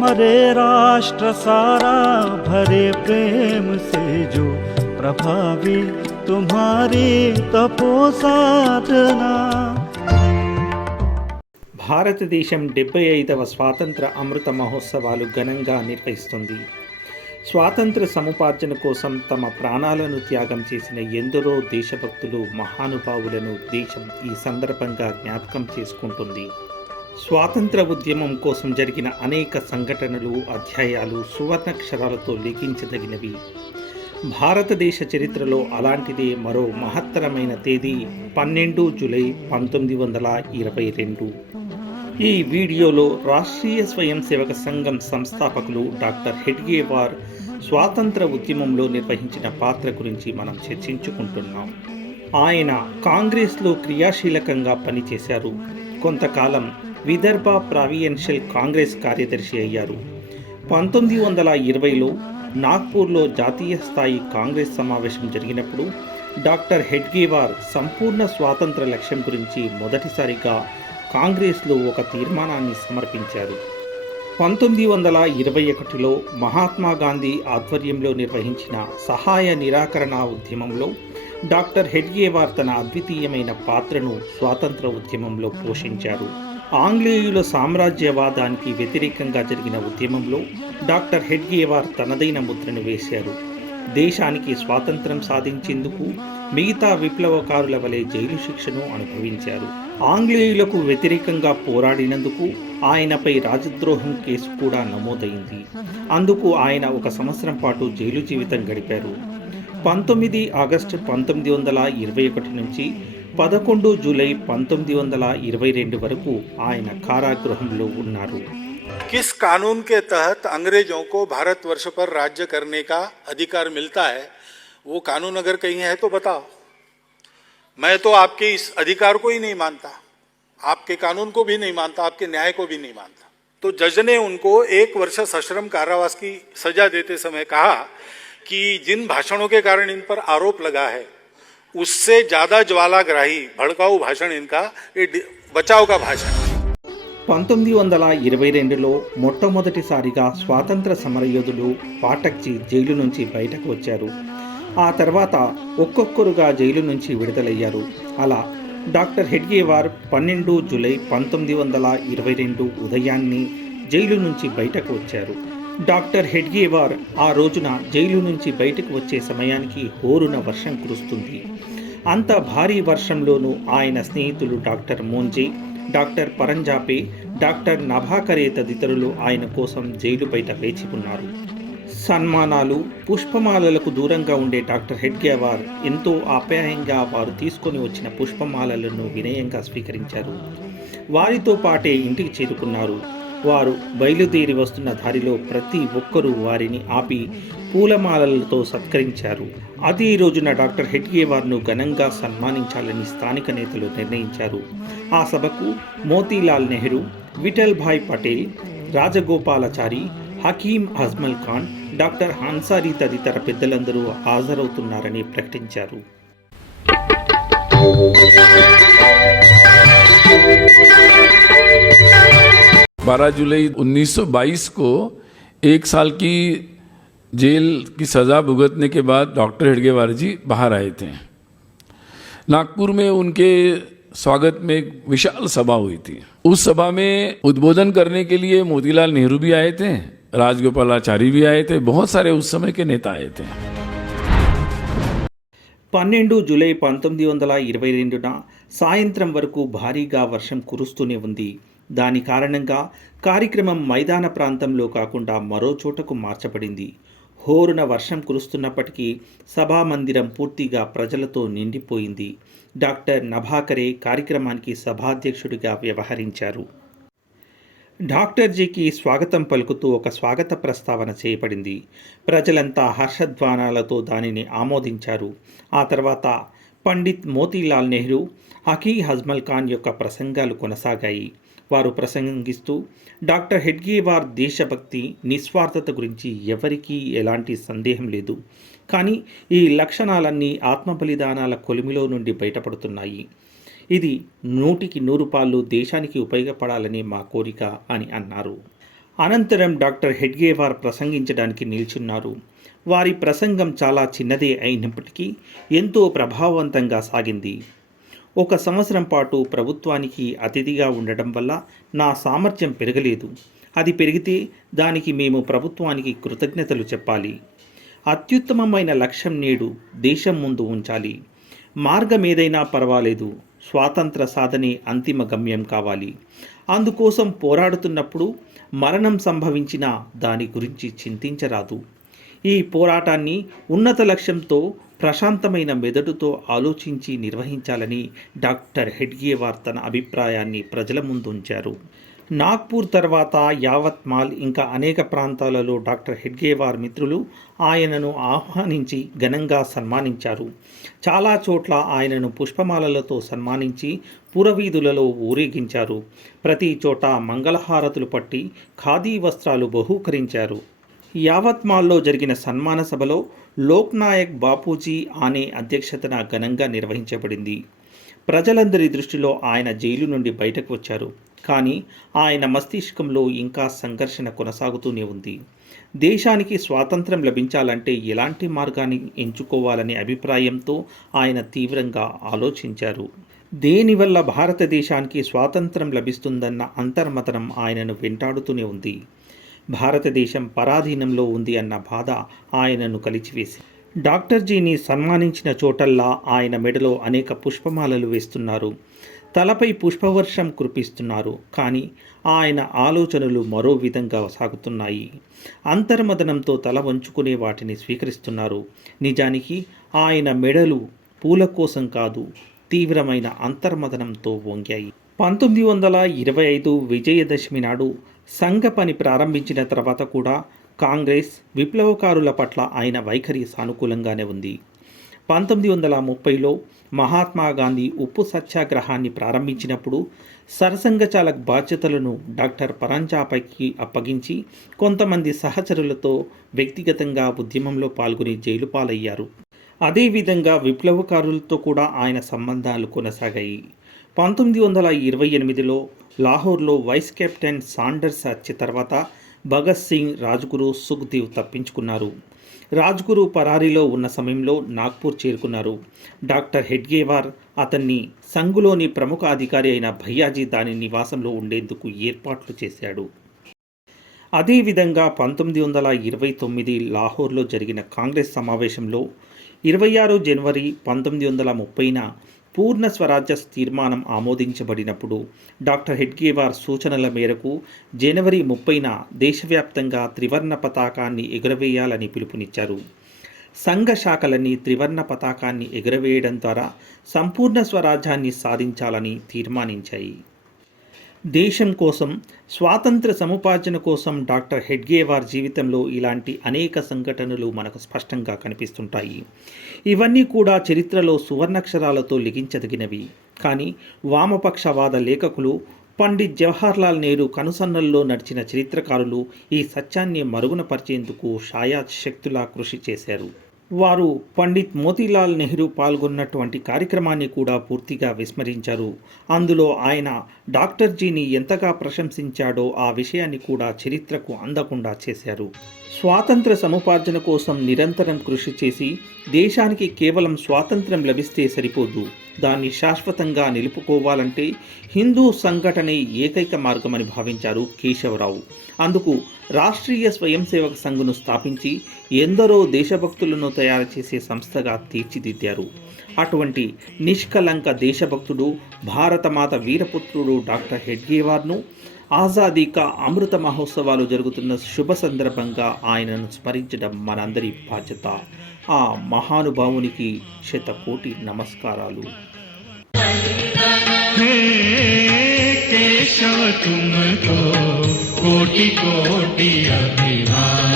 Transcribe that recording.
मरे राष्ट्र सारा भरे प्रेम से जो प्रभावी तुम्हारी तपो साधना। భారతదేశం 75వ స్వాతంత్ర అమృత మహోత్సవాలు ఘనంగా నిర్వహిస్తుంది. స్వాతంత్ర సముపార్జన కోసం తమ ప్రాణాలను త్యాగం చేసిన ఎందరో దేశభక్తులు, మహానుభావులను దేశం ఈ సందర్భంగా జ్ఞాపకం చేసుకుంటుంది. స్వాతంత్ర ఉద్యమం కోసం జరిగిన అనేక సంఘటనలు, అధ్యాయాలు సువర్ణాక్షరాలతో లిఖించదగినవి. భారతదేశ చరిత్రలో అలాంటిదే మరో మహత్తరమైన తేదీ 12 జూలై 1922. ఈ వీడియోలో రాష్ట్రీయ స్వయం సేవక సంఘం సంస్థాపకులు డాక్టర్ హెడ్గేవార్ స్వాతంత్ర ఉద్యమంలో నిర్వహించిన పాత్ర గురించి మనం చర్చించుకుంటున్నాం. ఆయన కాంగ్రెస్లో క్రియాశీలకంగా పనిచేశారు. కొంతకాలం విదర్భ ప్రావిన్షియల్ కాంగ్రెస్ కార్యదర్శి అయ్యారు. 1920లో నాగ్పూర్లో జాతీయ స్థాయి కాంగ్రెస్ సమావేశం జరిగినప్పుడు డాక్టర్ హెడ్గేవార్ సంపూర్ణ స్వాతంత్ర లక్ష్యం గురించి మొదటిసారిగా కాంగ్రెస్లో ఒక తీర్మానాన్ని సమర్పించారు. 1921లో మహాత్మా గాంధీ ఆధ్వర్యంలో నిర్వహించిన సహాయ నిరాకరణ ఉద్యమంలో డాక్టర్ హెడ్గేవార్ తన అద్వితీయమైన పాత్రను స్వాతంత్ర ఉద్యమంలో పోషించారు. ఆంగ్లేయుల సామ్రాజ్యవాదానికి వ్యతిరేకంగా జరిగిన ఉద్యమంలో డాక్టర్ హెడ్గేవార్ తనదైన ముద్రను వేశారు. దేశానికి స్వాతంత్రం సాధించేందుకు మిగతా విప్లవకారుల వలె జైలు శిక్షను అనుభవించారు. ఆంగ్లేయులకు వ్యతిరేకంగా పోరాడినందుకు ఆయనపై రాజద్రోహం కేసు కూడా నమోదైంది. అందుకు ఆయన 1 సంవత్సరం పాటు జైలు జీవితం గడిపారు. 19 ఆగస్టు 1921 నుంచి 11 జూలై 1922 వరకు ఆయన కారాగృహంలో ఉన్నారు. किस कानून के तहत अंग्रेजों को भारतवर्ष पर राज्य करने का अधिकार मिलता है, वो कानून अगर कहीं है तो बताओ। मैं तो आपके इस अधिकार को ही नहीं मानता, आपके कानून को भी नहीं मानता, आपके न्याय को भी नहीं मानता। तो जज ने उनको 1 वर्ष सश्रम कारावास की सजा देते समय कहा कि जिन भाषणों के कारण इन पर आरोप लगा है उससे ज़्यादा ज्वालाग्राही भड़काऊ भाषण इनका बचाव का भाषण। 1922లో మొట్టమొదటిసారిగా స్వాతంత్ర సమరయోధులు పాఠక్జీ జైలు నుంచి బయటకు వచ్చారు. ఆ తర్వాత ఒక్కొక్కరుగా జైలు నుంచి విడుదలయ్యారు. అలా డాక్టర్ హెడ్గేవార్ 12 జూలై 1922 ఉదయాన్నే జైలు నుంచి బయటకు వచ్చారు. డాక్టర్ హెడ్గేవార్ ఆ రోజున జైలు నుంచి బయటకు వచ్చే సమయానికి హోరున వర్షం కురుస్తుంది. అంత భారీ వర్షంలోనూ ఆయన స్నేహితులు డాక్టర్ మోంజే, డాక్టర్ పరంజాపే, డాక్టర్ నభాకరే తదితరులు ఆయన కోసం జైలు బయట వేచి ఉన్నారు. సన్మానాలు, పుష్పమాలలకు దూరంగా ఉండే డాక్టర్ హెడ్గేవార్ ఎంతో ఆప్యాయంగా వారు తీసుకొని వచ్చిన పుష్పమాలలను వినయంగా స్వీకరించారు. వారితో పాటే ఇంటికి చేరుకున్నారు. వారు బయలుదేరి వస్తున్న దారిలో ప్రతి ఒక్కరూ వారిని ఆపి పూలమాలలతో సత్కరించారు. అదే రోజున డాక్టర్ హెడ్గేవార్ను ఘనంగా సన్మానించాలని స్థానిక నేతలు నిర్ణయించారు. ఆ సభకు మోతీలాల్ నెహ్రూ, విఠల్ భాయ్ పటేల్, రాజగోపాలాచారి, హకీం అజ్మల్ ఖాన్, డాక్టర్ హన్సారీ తదితర పెద్దలందరూ హాజరవుతున్నారని ప్రకటించారు. 12 जुलाई 1922 को 1 साल की जेल की सज़ा भुगतने के बाद डॉक्टर हेडगेवार जी बाहर आए थे. नागपुर में उनके स्वागत में एक विशाल सभा हुई थी. उस सभा में उद्बोधन करने के लिए मोतीलाल नेहरू भी आए थे, राजगोपालाचारी भी आए थे, बहुत सारे उस समय के नेता आए थे. 12 జూలై 1922న సాయంత్రం వరకు భారీగా వర్షం కురుస్తూనే ఉంది. దాని కారణంగా కార్యక్రమం మైదాన ప్రాంతంలో కాకుండా మరో చోటకు మార్చబడింది. హోరున వర్షం కురుస్తున్నప్పటికీ సభామందిరం పూర్తిగా ప్రజలతో నిండిపోయింది. డాక్టర్ నభాకరే కార్యక్రమానికి సభాధ్యక్షుడిగా వ్యవహరించారు. డాక్టర్జీకి స్వాగతం పలుకుతూ ఒక స్వాగత ప్రస్తావన చేయబడింది. ప్రజలంతా హర్షధ్వానాలతో దానిని ఆమోదించారు. ఆ తర్వాత పండిత్ మోతీలాల్ నెహ్రూ, హకీం అజ్మల్ ఖాన్ యొక్క ప్రసంగాలు కొనసాగాయి. వారు ప్రసంగిస్తూ డాక్టర్ హెడ్గేవార్ దేశభక్తి, నిస్వార్థత గురించి ఎవరికీ ఎలాంటి సందేహం లేదు. కానీ ఈ లక్షణాలన్నీ ఆత్మబలిదానాల కొలిమిలో నుండి బయటపడుతున్నాయి. ఇది 100కి 100 పాళ్ళు దేశానికి ఉపయోగపడాలని మా కోరిక అని అన్నారు. అనంతరం డాక్టర్ హెడ్గేవార్ ప్రసంగించడానికి నిల్చున్నారు. వారి ప్రసంగం చాలా చిన్నదే అయినప్పటికీ ఎంతో ప్రభావవంతంగా సాగింది. 1 సంవత్సరం పాటు ప్రభుత్వానికి అతిథిగా ఉండడం వల్ల నా సామర్థ్యం పెరగలేదు. అది పెరిగితే దానికి మేము ప్రభుత్వానికి కృతజ్ఞతలు చెప్పాలి. అత్యుత్తమమైన లక్ష్యం నేడు దేశం ముందు ఉంచాలి. మార్గం ఏదైనా పర్వాలేదు, స్వాతంత్ర సాధనే అంతిమ గమ్యం కావాలి. అందుకోసం పోరాడుతున్నప్పుడు మరణం సంభవించినా దాని గురించి చింతించరాదు. ఈ పోరాటాన్ని ఉన్నత లక్ష్యంతో ప్రశాంతమైన మెదడుతో ఆలోచించి నిర్వహించాలని డాక్టర్ హెడ్గేవార్ తన అభిప్రాయాన్ని ప్రజల ముందుంచారు. నాగ్పూర్ తర్వాత యావత్మాల్ ఇంకా అనేక ప్రాంతాలలో డాక్టర్ హెడ్గేవార్ మిత్రులు ఆయనను ఆహ్వానించి ఘనంగా సన్మానించారు. చాలా చోట్ల ఆయనను పుష్పమాలలతో సన్మానించి పురవీధులలో ఊరేగించారు. ప్రతి చోట మంగళహారతులు పట్టి ఖాదీ వస్త్రాలు బహూకరించారు. యావత్మాల్లో జరిగిన సన్మాన సభలో లోక్నాయక్ బాపూజీ ఆనే అధ్యక్షతన ఘనంగా నిర్వహించబడింది. ప్రజలందరి దృష్టిలో ఆయన జైలు నుండి బయటకు వచ్చారు. కానీ ఆయన మస్తిష్కంలో ఇంకా సంఘర్షణ కొనసాగుతూనే ఉంది. దేశానికి స్వాతంత్రం లభించాలంటే ఎలాంటి మార్గాన్ని ఎంచుకోవాలనే అభిప్రాయంతో ఆయన తీవ్రంగా ఆలోచించారు. దేనివల్ల భారతదేశానికి స్వాతంత్రం లభిస్తుందన్న అంతర్మతనం ఆయనను వెంటాడుతూనే ఉంది. భారతదేశం పరాధీనంలో ఉంది అన్న బాధ ఆయనను కలిచివేసి డాక్టర్జీని సన్మానించిన చోటల్లా ఆయన మెడలో అనేక పుష్పమాలలు వేస్తున్నారు. తలపై పుష్పవర్షం కురిపిస్తున్నారు. కానీ ఆయన ఆలోచనలు మరో విధంగా సాగుతున్నాయి. అంతర్మదనంతో తల వంచుకునే వాటిని స్వీకరిస్తున్నారు. నిజానికి ఆయన మెడలు పూల కోసం కాదు, తీవ్రమైన అంతర్మదనంతో వంగాయి. 1925 విజయదశమి నాడు సంఘ పని ప్రారంభించిన తర్వాత కూడా కాంగ్రెస్ విప్లవకారుల పట్ల ఆయన వైఖరి సానుకూలంగానే ఉంది. 1930లో మహాత్మా గాంధీ ఉప్పు సత్యాగ్రహాన్ని ప్రారంభించినప్పుడు సరసంఘచాలక్ బాధ్యతలను డాక్టర్ పరంజాపైకి అప్పగించి కొంతమంది సహచరులతో వ్యక్తిగతంగా ఉద్యమంలో పాల్గొని జైలు పాలయ్యారు. అదేవిధంగా విప్లవకారులతో కూడా ఆయన సంబంధాలు కొనసాగాయి. 1928లో లాహోర్లో వైస్ కెప్టెన్ సాండర్స్ హత్య తర్వాత భగత్ సింగ్, రాజ్గురు, సుఖ్దేవ్ తప్పించుకున్నారు. రాజ్గురు పరారీలో ఉన్న సమయంలో నాగ్పూర్ చేరుకున్నారు. డాక్టర్ హెడ్గేవార్ అతన్ని సంఘులోని ప్రముఖ అధికారి అయిన భయ్యాజీ దాని నివాసంలో ఉండేందుకు ఏర్పాట్లు చేశాడు. అదేవిధంగా 1929 లాహోర్లో జరిగిన కాంగ్రెస్ సమావేశంలో 26 జనవరి 1930న పూర్ణ స్వరాజ్య తీర్మానం ఆమోదించబడినప్పుడు డాక్టర్ హెడ్గేవార్ సూచనల మేరకు జనవరి 30న దేశవ్యాప్తంగా త్రివర్ణ పతాకాన్ని ఎగురవేయాలని పిలుపునిచ్చారు. సంఘ శాఖలన్నీ త్రివర్ణ పతాకాన్ని ఎగురవేయడం ద్వారా సంపూర్ణ స్వరాజ్యాన్ని సాధించాలని తీర్మానించాయి. దేశం కోసం, స్వాతంత్ర సముపార్జన కోసం డాక్టర్ హెడ్గేవార్ జీవితంలో ఇలాంటి అనేక సంఘటనలు మనకు స్పష్టంగా కనిపిస్తుంటాయి. ఇవన్నీ కూడా చరిత్రలో సువర్ణాక్షరాలతో లిఖించదగినవి. కానీ వామపక్షవాద లేఖకులు, పండిత్ జవహర్లాల్ నెహ్రూ కనుసన్నల్లో నడిచిన చరిత్రకారులు ఈ సత్యాన్ని మరుగున పరిచేందుకు శాయశక్తులా కృషి చేశారు. వారు పండిత్ మోతీలాల్ నెహ్రూ పాల్గొన్నటువంటి కార్యక్రమాన్ని కూడా పూర్తిగా విస్మరించారు. అందులో ఆయన డాక్టర్జీని ఎంతగా ప్రశంసించాడో ఆ విషయాన్ని కూడా చరిత్రకు అందకుండా చేశారు. స్వాతంత్ర సముపార్జన కోసం నిరంతరం కృషి చేసి దేశానికి కేవలం స్వాతంత్రం లభిస్తే సరిపోదు, దాన్ని శాశ్వతంగా నిలుపుకోవాలంటే హిందూ సంఘటనే ఏకైక మార్గమని భావించారు కేశవరావు. అందుకు రాష్ట్రీయ స్వయం సేవక సంఘ్ను స్థాపించి ఎందరో దేశభక్తులను తయారు చేసే సంస్థగా తీర్చిదిద్దారు. అటువంటి నిష్కలంక దేశభక్తుడు, భారతమాత వీరపుత్రుడు డాక్టర్ హెడ్గేవార్ను ఆజాదీ కా అమృత మహోత్సవాలు జరుగుతున్న శుభ సందర్భంగా ఆయనను స్మరించడం మనందరి బాధ్యత. ఆ మహానుభావునికి శతకోటి నమస్కారాలు. केशव तुमको कोटि कोटि अभिवादन।